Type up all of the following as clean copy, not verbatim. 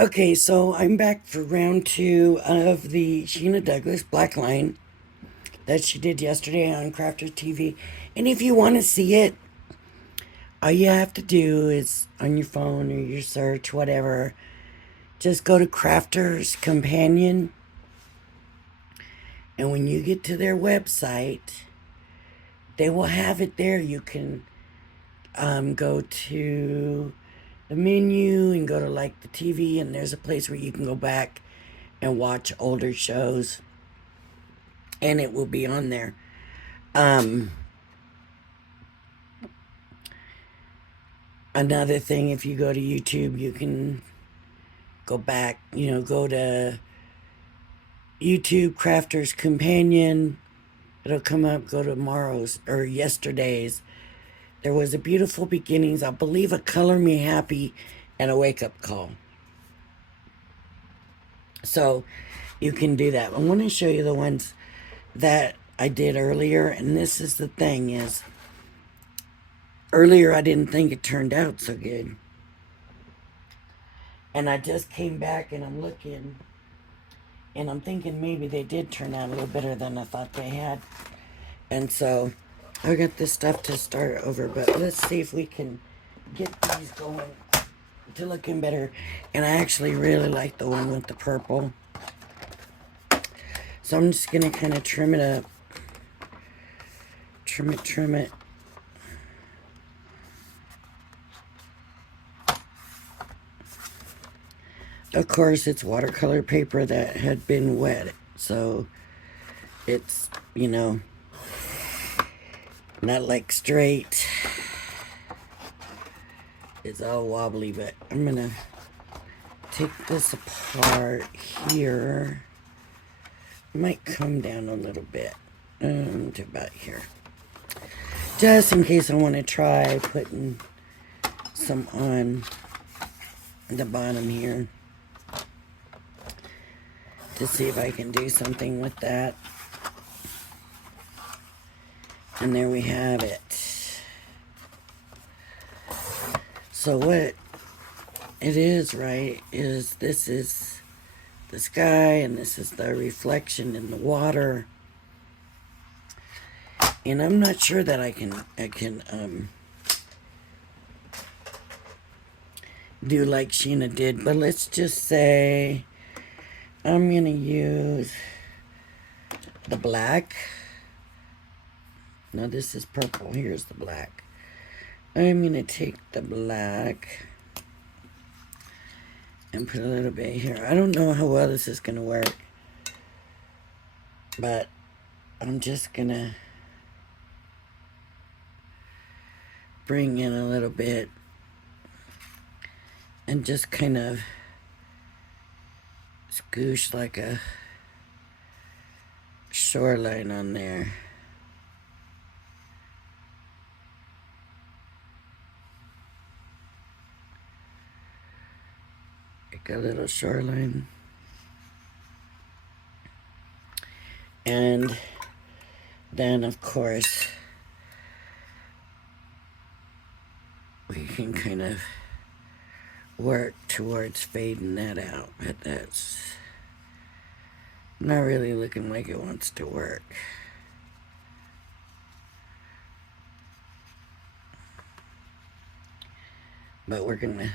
Okay, so I'm back for round two of the Sheena Douglas Black Line that she did yesterday on Crafters TV. And if you want to see it, all you have to do is on your phone or your search, whatever, just go to Crafters Companion. And when you get to their website, they will have it there. You can go to the menu and go to like the TV, and there's a place where you can go back and watch older shows, and it will be on there. Um, Another thing, if you go to YouTube, you can go back, go to YouTube Crafters Companion. It'll come up, go to tomorrow's or yesterday's. There was a beautiful beginnings, I believe a color me happy and a wake up call. So you can do that. I want to show you the ones that I did earlier, and this is the thing is earlier I didn't think it turned out so good. And I just came back and I'm looking and I'm thinking maybe they did turn out a little better than I thought they had. And so I got this stuff to start over, but let's see if we can get these going to looking better. And I actually really like the one with the purple. So I'm just going to kind of trim it up. Trim it. Of course, it's watercolor paper that had been wet. So it's, not like straight. It's all wobbly, but I'm going to take this apart here. It might come down a little bit to about here. Just in case I want to try putting some on the bottom here to see if I can do something with that. And there we have it. So what it is, right, is this is the sky and this is the reflection in the water. And I'm not sure that I can do like Sheena did, but let's just say I'm gonna use the black. Now this is purple, here's the black. I'm gonna take the black and put a little bit here. I don't know how well this is gonna work, but I'm just gonna bring in a little bit and just kind of scoosh like a shoreline on there. Like a little shoreline. And then, of course, we can kind of work towards fading that out, but that's not really looking like it wants to work. But we're gonna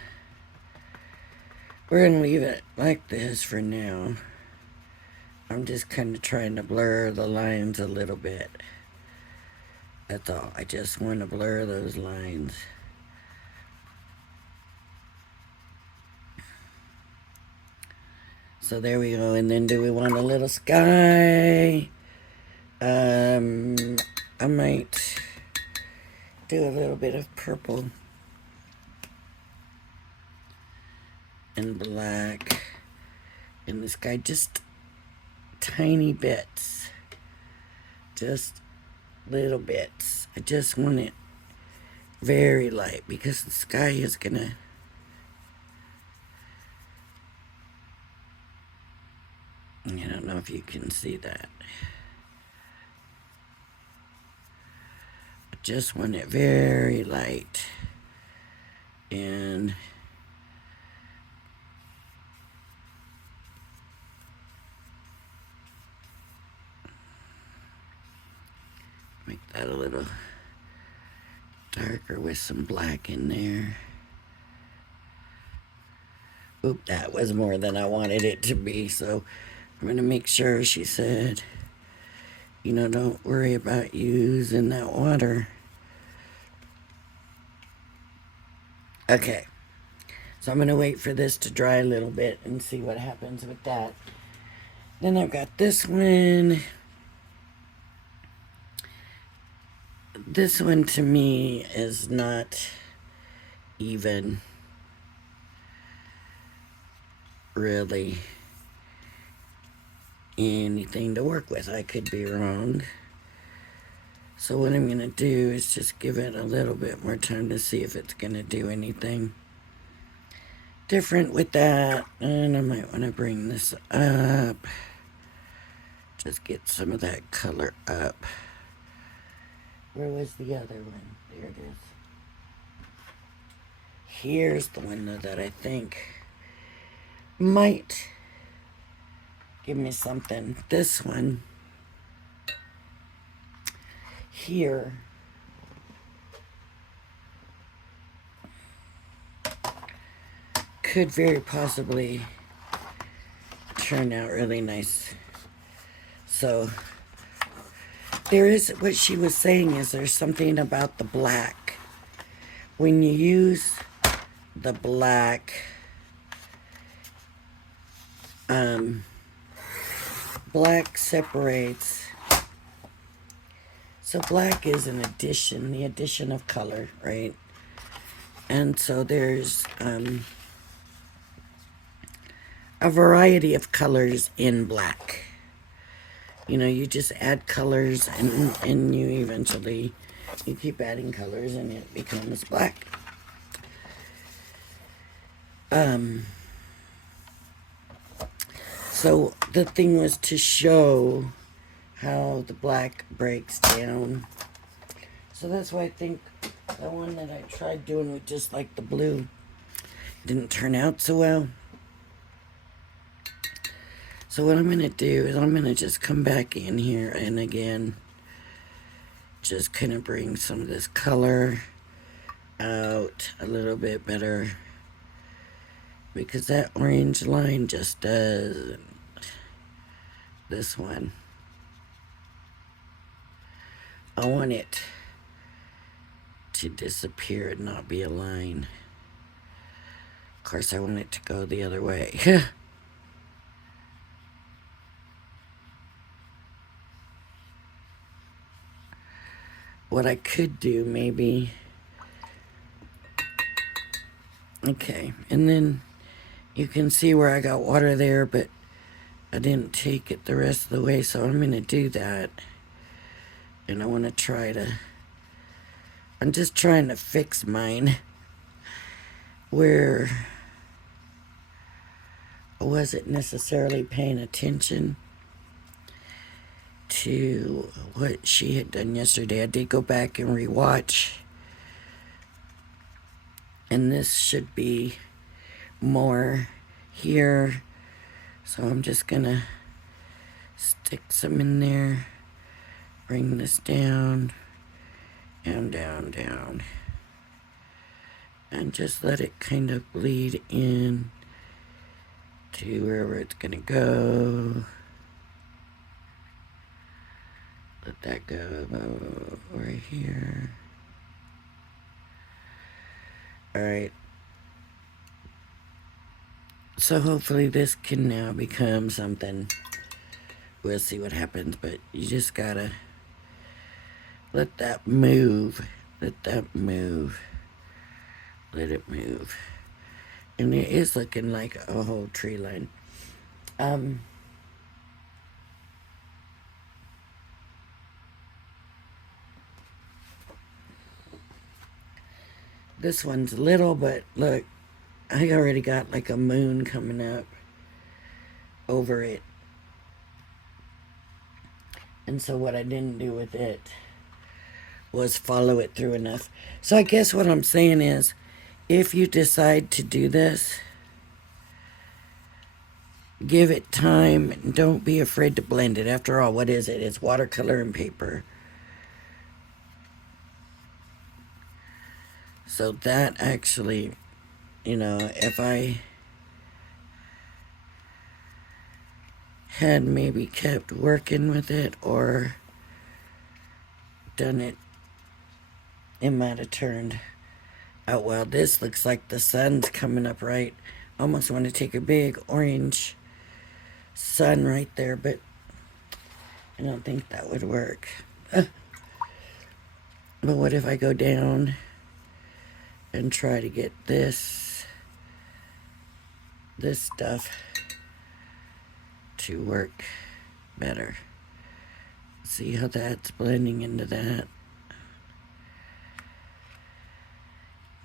leave it like this for now. I'm just kind of trying to blur the lines a little bit. That's all. I just want to blur those lines. So there we go. And then do we want a little sky? I might do a little bit of purple and black in the sky. Just tiny bits. Just little bits. I just want it very light because the sky is gonna I don't know if you can see that. I just want it very light. And that a little darker with some black in there. Oop, that was more than I wanted it to be, so I'm going to make sure. She said, you know, don't worry about using that water. Okay, so I'm going to wait for this to dry a little bit and see what happens with that. Then I've got this one. This one to me is not even really anything to work with. I could be wrong. So what I'm going to do is just give it a little bit more time to see if it's going to do anything different with that. And I might want to bring this up. Just get some of that color up. Where was the other one? There it is. Here's the one though that I think might give me something. This one here could very possibly turn out really nice. So there is, what she was saying is there's something about the black. When you use the black, black separates. So black is an addition, the addition of color, right? And so there's a variety of colors in black. You know, you just add colors and you eventually, you keep adding colors and it becomes black. So the thing was to show how the black breaks down. So that's why I think the one that I tried doing with just like the blue didn't turn out so well. So what I'm going to do is I'm going to just come back in here and again, just kind of bring some of this color out a little bit better. Because that orange line just doesn't. This one. I want it to disappear and not be a line. Of course, I want it to go the other way. What I could do, maybe. Okay, and then you can see where I got water there, but I didn't take it the rest of the way, so I'm going to do that. And I want to try to, I'm just trying to fix mine where I wasn't necessarily paying attention to what she had done yesterday. I did go back and rewatch, and this should be more here. So I'm just gonna stick some in there, bring this down, and down, and just let it kind of bleed in to wherever it's gonna go. Let that go right here. Alright. So hopefully this can now become something. We'll see what happens, but you just gotta let that move. Let that move. Let it move. And it is looking like a whole tree line. This one's little, but look, I already got like a moon coming up over it. And so what I didn't do with it was follow it through enough. So I guess what I'm saying is, if you decide to do this, give it time. Don't be afraid to blend it. After all, what is it? It's watercolor and paper. So that actually, you know, if I had maybe kept working with it or done it, it might have turned out well. This looks like the sun's coming up right. Almost want to take a big orange sun right there, but I don't think that would work. But what if I go down and try to get this stuff to work better? See how that's blending into that?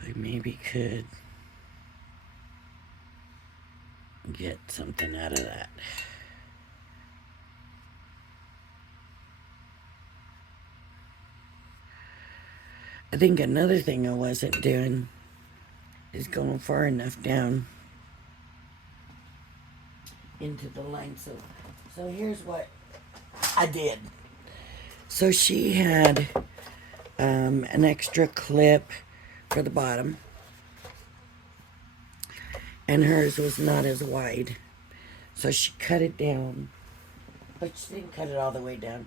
I maybe could get something out of that. I think another thing I wasn't doing is going far enough down into the line. So here's what I did. So she had an extra clip for the bottom, and hers was not as wide. So she cut it down, but she didn't cut it all the way down.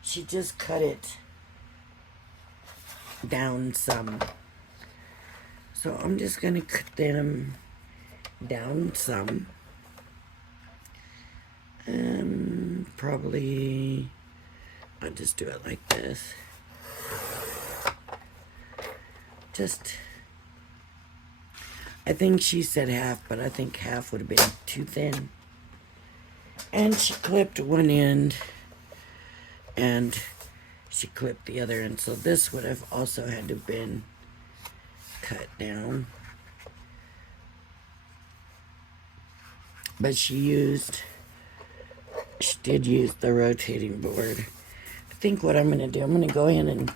She just cut it down some. So I'm just going to cut them down some. Probably, I'll just do it like this. Just, I think she said half, but I think half would have been too thin. And she clipped one end, and she clipped the other end. So this would have also had to have been cut down. But she did use the rotating board. I think what I'm going to do, I'm going to go in and,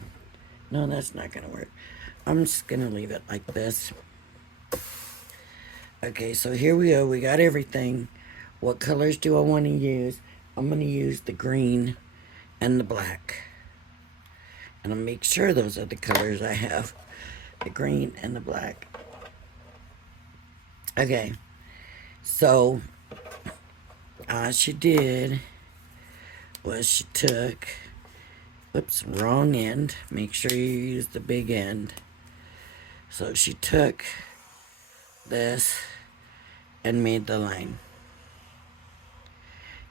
no, that's not going to work. I'm just going to leave it like this. Okay, so here we go. We got everything. What colors do I want to use? I'm going to use the green and the black. And I'll make sure those are the colors I have. The green and the black. Okay, so she did was she took, whoops, wrong end. Make sure you use the big end. So she took this and made the line.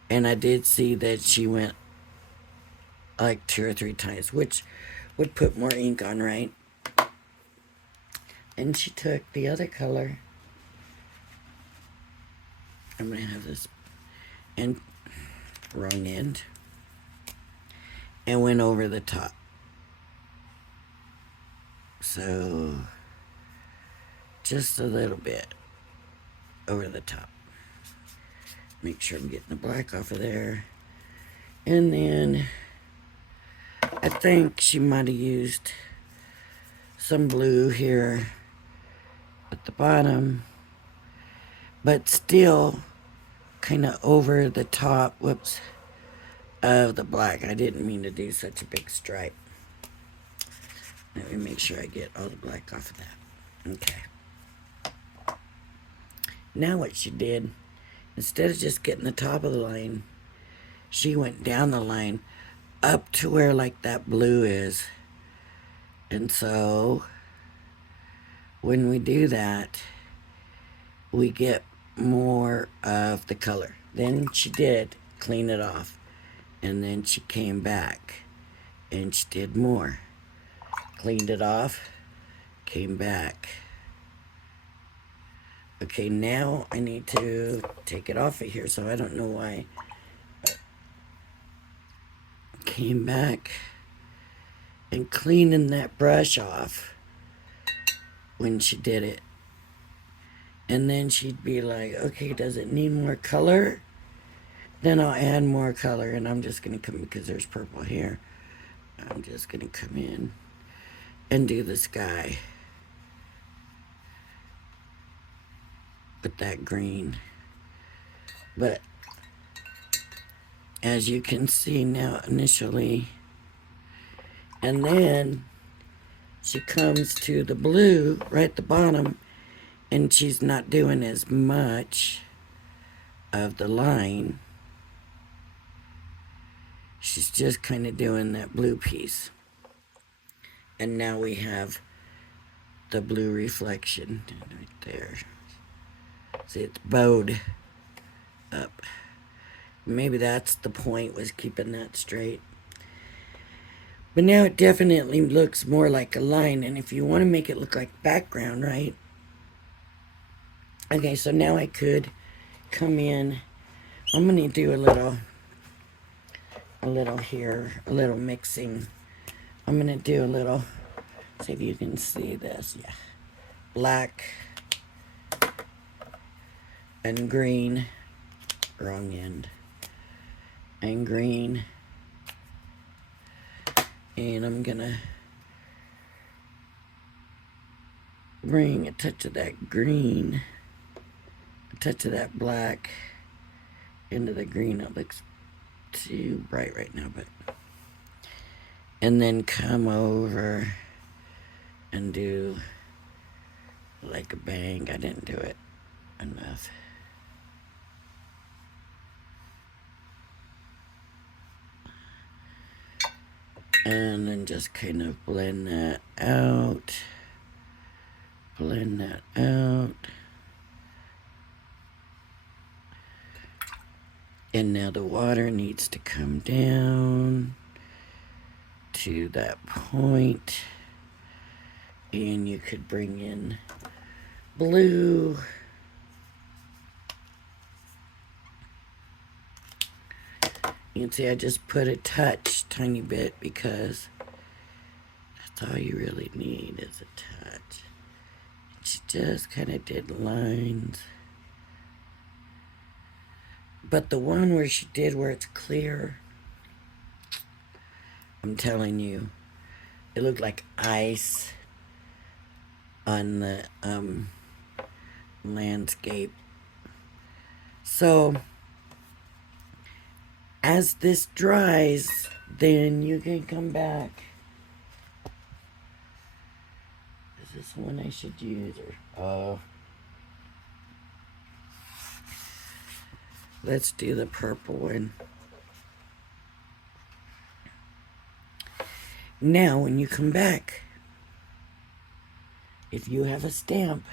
And I did see that she went like 2 or 3 times, which would put more ink on, right? And she took the other color. I'm going to have this and wrong end. And went over the top. So, just a little bit over the top. Make sure I'm getting the black off of there. And then, I think she might have used some blue here at the bottom. But still, kind of over the top, whoops, of the black. I didn't mean to do such a big stripe. Let me make sure I get all the black off of that. Okay. Now what she did, instead of just getting the top of the line, she went down the line up to where like that blue is. And so when we do that, we get more of the color. Then she did clean it off. And then she came back and she did more. Cleaned it off, came back. Okay, now I need to take it off of here, so I don't know why. Came back and cleaning that brush off when she did it. And then she'd be like, okay, does it need more color? Then I'll add more color, and I'm just going to come, because there's purple here, I'm just going to come in and do the sky with that green. But as you can see now initially, and then she comes to the blue right at the bottom, and she's not doing as much of the line. She's just kind of doing that blue piece. And now we have the blue reflection right there. See, it's bowed up. Maybe that's the point, was keeping that straight. But now it definitely looks more like a line. And if you want to make it look like background, right? Okay, so now I could come in. I'm going to do a little here, a little mixing. I'm going to do a little, see if you can see this. Yeah. Black and green. Wrong end. And green. And I'm going to bring a touch of that green, a touch of that black into the green. It looks too bright right now, but... And then come over and do like a bang. I didn't do it enough. And then just kind of blend that out. Blend that out. And now the water needs to come down to that point. And you could bring in blue. You can see I just put a touch, tiny bit, because that's all you really need is a touch. She just kind of did lines. But the one where she did where it's clear, I'm telling you, it looked like ice on the landscape. So as this dries, then you can come back. Is this one I should use, or let's do the purple one. Now when you come back, if you have a stamp,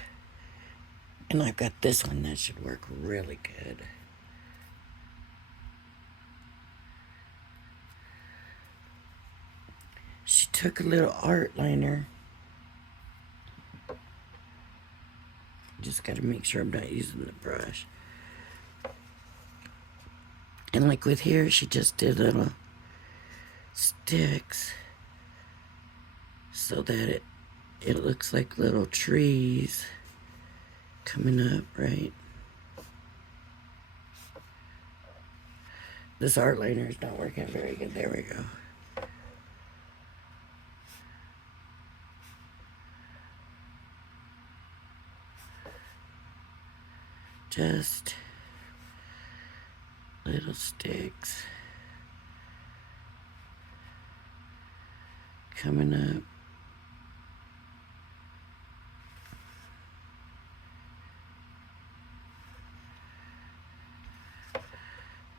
and I've got this one, that should work really good. She took a little art liner. Just got to make sure I'm not using the brush. And like with here, she just did little sticks so that it looks like little trees coming up, right? This art liner is not working very good. There we go. Just little sticks coming up.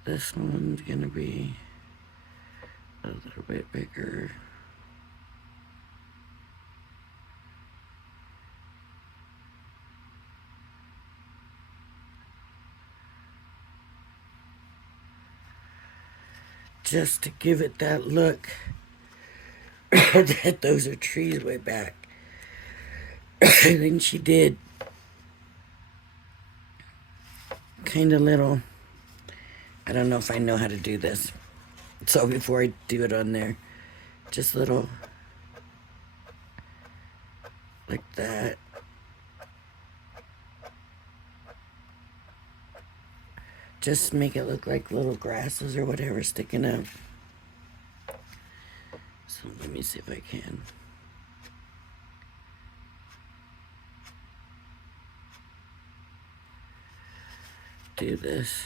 This one's gonna be a little bit bigger. Just to give it that look that those are trees way back. And then she did kind of little, I don't know if I know how to do this. So before I do it on there, just little, like that. Just make it look like little grasses or whatever sticking out. So let me see if I can. Do this.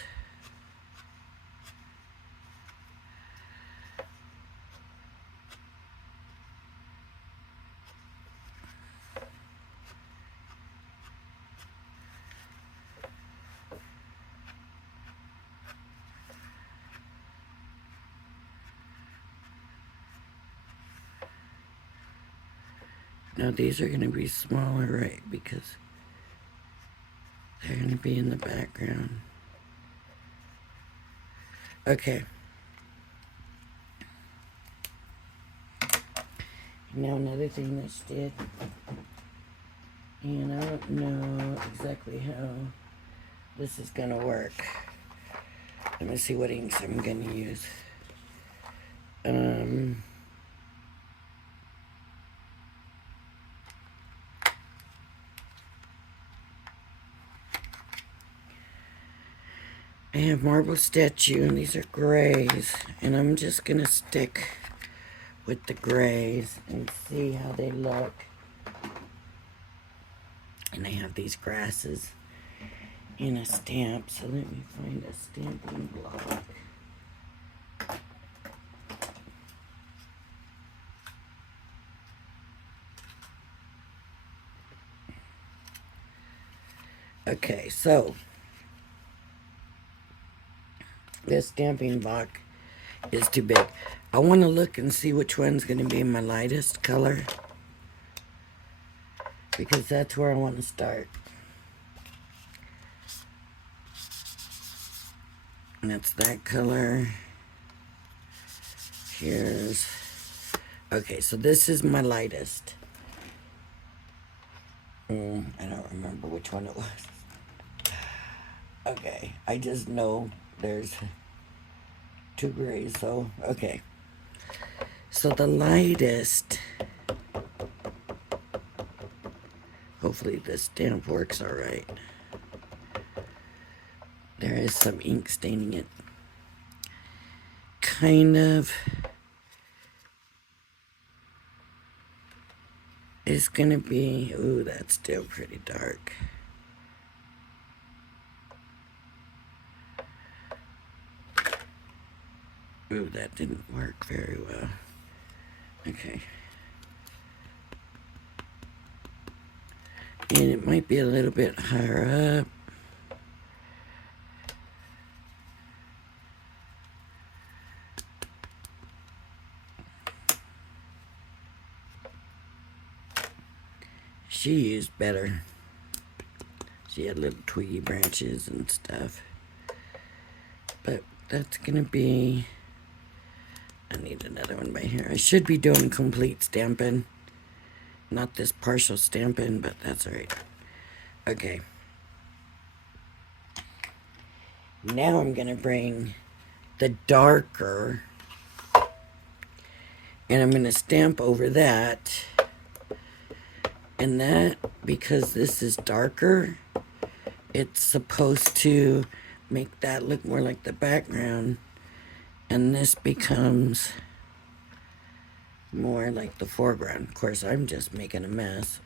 Now these are going to be smaller, right? Because they're going to be in the background. Okay. Now another thing that she did, and I don't know exactly how this is going to work. Let me see what inks I'm going to use. I have Marble Statue, and these are grays, and I'm just going to stick with the grays and see how they look. And I have these grasses in a stamp, so let me find a stamping block. Okay, so this stamping block is too big. I want to look and see which one's going to be my lightest color, because that's where I want to start. And that's that color. Here's... Okay, so this is my lightest. I don't remember which one it was. Okay, I just know there's two grays, so okay. So the lightest... Hopefully this stamp works all right. There is some ink staining it. Kind of. It's gonna be... Ooh, that's still pretty dark. Ooh, that didn't work very well. Okay. And it might be a little bit higher up. She used better. She had little twiggy branches and stuff. But that's gonna be... I need another one by here. I should be doing complete stamping. Not this partial stamping, but that's alright. Okay. Now I'm gonna bring the darker, and I'm gonna stamp over that. And that, because this is darker, it's supposed to make that look more like the background, and this becomes more like the foreground. Of course, I'm just making a mess.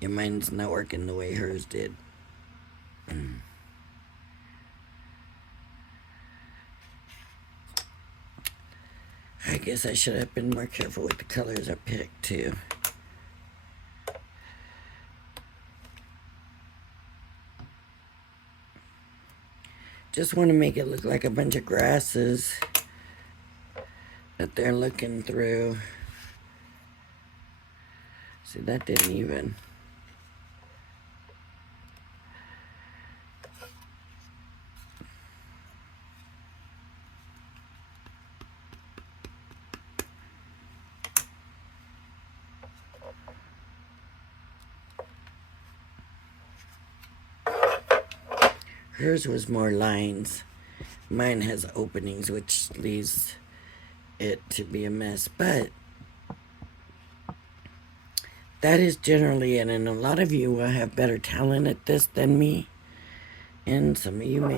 Yeah, mine's not working the way hers did. I guess I should have been more careful with the colors I picked too. Just want to make it look like a bunch of grasses that they're looking through. See, that didn't even. Hers was more lines. Mine has openings, which leaves it to be a mess. But that is generally it. And a lot of you will have better talent at this than me. And some of you may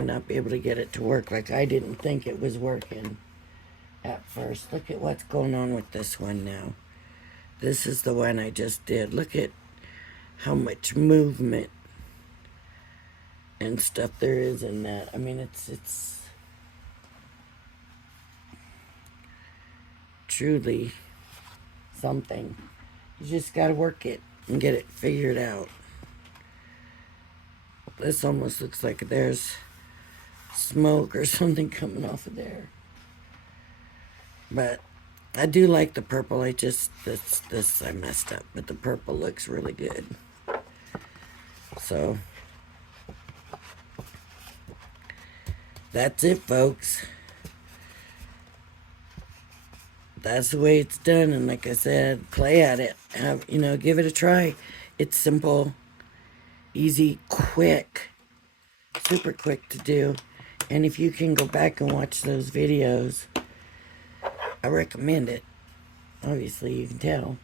not be able to get it to work like I didn't think it was working at first. Look at what's going on with this one now. This is the one I just did. Look at how much movement and stuff there is in that. I mean, it's truly something. You just got to work it and get it figured out. This almost looks like there's smoke or something coming off of there. But I do like the purple. I just, this I messed up. But the purple looks really good. So, that's it, folks. That's the way it's done. And like I said, play at it. Have, give it a try. It's simple, easy, quick, super quick to do. And if you can go back and watch those videos, I recommend it. Obviously, you can tell.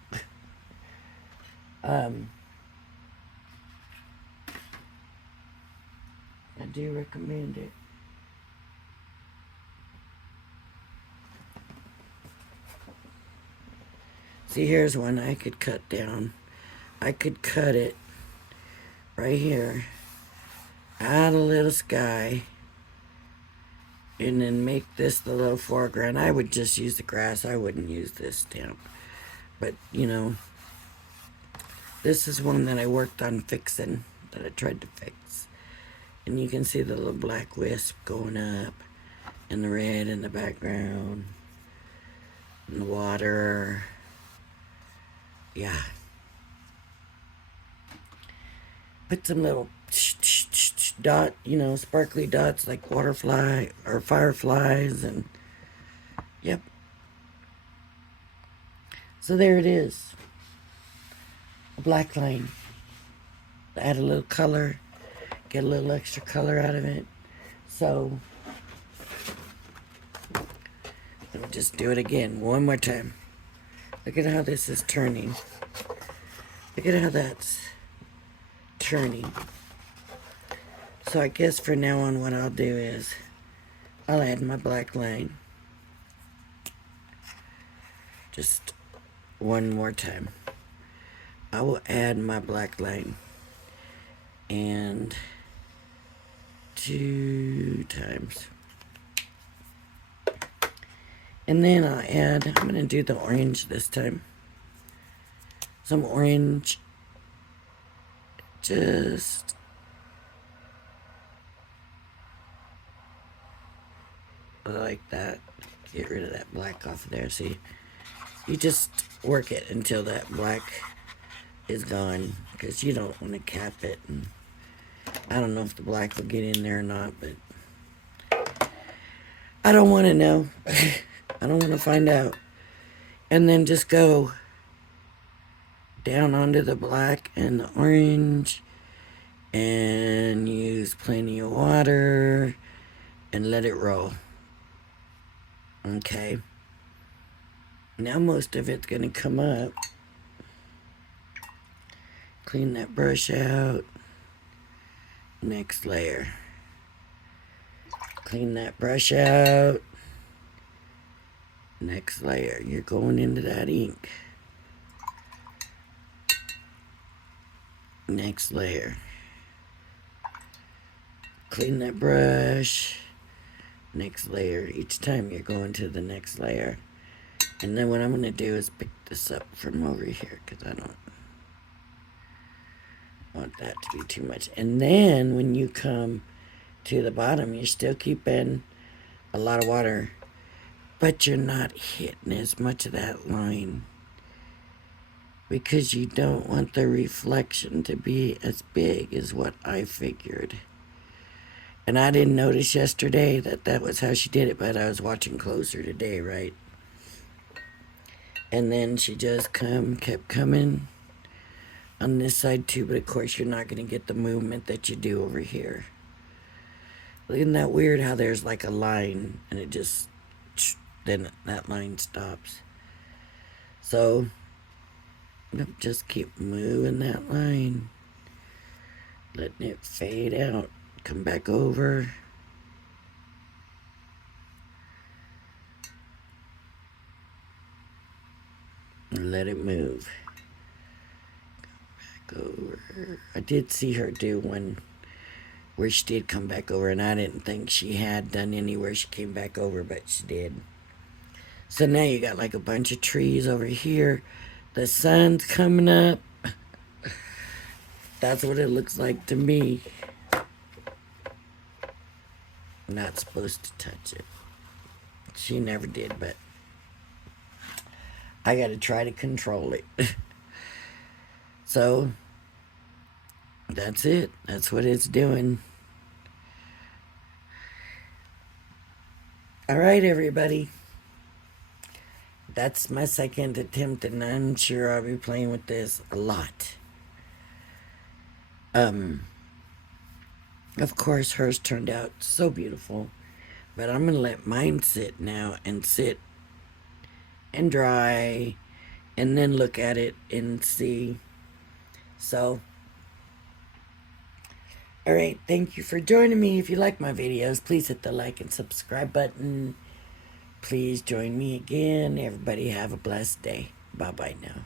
I do recommend it. See, here's one I could cut down. I could cut it right here, add a little sky, and then make this the little foreground. I would just use the grass. I wouldn't use this stamp. But, this is one that I worked on fixing, that I tried to fix. And you can see the little black wisp going up, and the red in the background, and the water. Yeah. Put some little dot, sparkly dots like waterfly or fireflies, and yep. So there it is. A black line. Add a little color, get a little extra color out of it. So let me just do it again one more time. Look at how this is turning. Look at how that's turning. So I guess for now on what I'll do is I'll add my black line. Just one more time. I will add my black line. And 2 times. And then I'll add, I'm going to do the orange this time. Some orange. Just like that. Get rid of that black off of there. See, you just work it until that black is gone, because you don't want to cap it. And I don't know if the black will get in there or not, but I don't want to know. I don't want to find out. And then just go down onto the black and the orange, and use plenty of water and let it roll. Okay. Now most of it's going to come up. Clean that brush out. Next layer. Clean that brush out. Next layer. You're going into that ink. Next layer. Clean that brush. Next layer. Each time you're going to the next layer. And then what I'm going to do is pick this up from over here, because I don't want that to be too much. And then when you come to the bottom, you're still keeping a lot of water, but you're not hitting as much of that line, because you don't want the reflection to be as big as what I figured. And I didn't notice yesterday that that was how she did it, but I was watching closer today, right? And then she just kept coming on this side too, but of course you're not going to get the movement that you do over here. Isn't that weird how there's like a line and it just, then that line stops. So just keep moving that line, letting it fade out, come back over. And let it move. Go back over. I did see her do one where she did come back over, and I didn't think she had done any where she came back over, but she did. So now you got like a bunch of trees over here. The sun's coming up. That's what it looks like to me. not supposed to touch it. She never did, but I got to try to control it. So, that's it. That's what it's doing. All right, everybody. That's my second attempt, and I'm sure I'll be playing with this a lot. Of course, hers turned out so beautiful, but I'm gonna let mine sit now and sit and dry, and then look at it and see. So, all right, thank you for joining me. If you like my videos, please hit the like and subscribe button. Please join me again. Everybody have a blessed day. Bye bye now.